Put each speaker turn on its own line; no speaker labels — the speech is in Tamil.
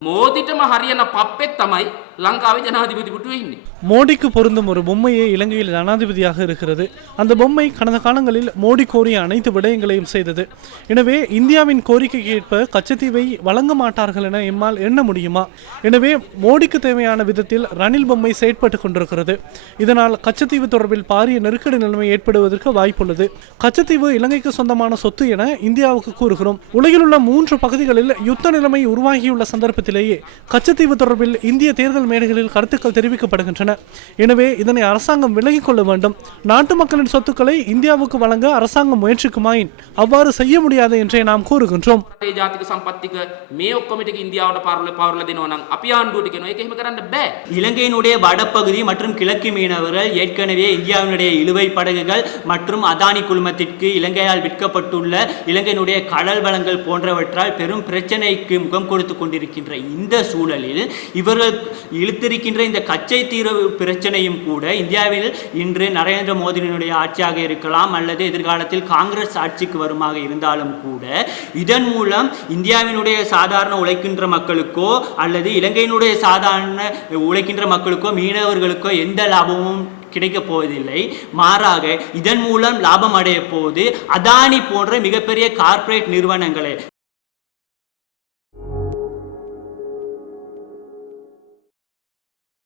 මෝදිටම හරියන පප්පෙත් තමයි ලංකාවේ ජනාධිපති පුටුවේ ඉන්නේ.
மோடிக்கு பொருந்தும் ஒரு பொம்மையே இலங்கையில் ஜனாதிபதியாக இருக்கிறது. அந்த பொம்மை கடந்த காலங்களில் மோடி கோரிய அனைத்து விடயங்களையும் செய்தது. எனவே இந்தியாவின் கோரிக்கைக்கு ஏற்ப கச்சத்தீவை வழங்க மாட்டார்கள் என எம்மால் எண்ண முடியுமா? எனவே மோடிக்கு தேவையான விதத்தில் ரணில் பொம்மை செயற்பட்டு கொண்டிருக்கிறது. இதனால் கச்சத்தீவு தொடர்பில் பாரிய நெருக்கடி நிலைமை ஏற்படுவதற்கு வாய்ப்புள்ளது. கச்சத்தீவு இலங்கைக்கு சொந்தமான சொத்து என இந்தியாவுக்கு கூறுகிறோம். உலகில் உள்ள மூன்று பகுதிகளில் யுத்த நிலைமை உருவாகியுள்ள சந்தர்ப்பத்திலேயே கச்சத்தீவு தொடர்பில் இந்திய தேர்தல் மேடைகளில் கருத்துக்கள் தெரிவிக்கப்படுகின்றன. எனவே இதனை அரசாங்கம் விலகிக் கொள்ள வேண்டும் நாட்டு மக்களின் சொத்துக்களை இந்தியாவுக்கு வழங்க அரசாங்கம் முயற்சிக்குமாயின் அவ்வாறு செய்ய முடியாது என்றே நாம் கூறுகின்றோம்
රටේ ජාතික සම්පත්තික මේ ඔක්කොම ටික ඉන්දියාවට පරල පවරලා දෙනවා නම් අපි ආණ්ඩුවට කියනවා ඒක එහෙම කරන්න බෑ.
இலங்கையினுடைய வடபகுதி மற்றும் கிழக்கு மீனவர்கள் ஏற்கனவே இந்தியாவினுடைய இழுவை படகுகள் மற்றும் அதானி குழுமத்திற்கு இலங்கையால் விற்கப்பட்டுள்ள இலங்கையினுடைய கடல் வளங்கள் போன்றவற்றால் பெரும் பிரச்சனைக்கு முகம் கொடுத்து கொண்டிருக்கின்ற இந்த சூழலில் இவர்கள் இழுத்திருக்கின்ற இந்த கச்சை தீர்வு பிரச்சனையும் கூட இந்தியாவில் இன்று நரேந்திர மோடியினுடைய ஆட்சியாக இருக்கலாம் அல்லது எதிர்காலத்தில் காங்கிரஸ் ஆட்சிக்கு வருமாக இருந்தாலும் கூட இதன் மூலம் இந்தியாவினுடைய சாதாரண உழைக்கின்ற மக்களுக்கோ அல்லது இலங்கையினுடைய சாதாரண உழைக்கின்ற மக்களுக்கோ மீனவர்களுக்கோ எந்த லாபமும் கிடைக்கப் போவதில்லை. மாறாக இதன் மூலம் லாபம் அடைய போவது அதானி போன்ற மிகப்பெரிய கார்ப்பரேட் நிறுவனங்களை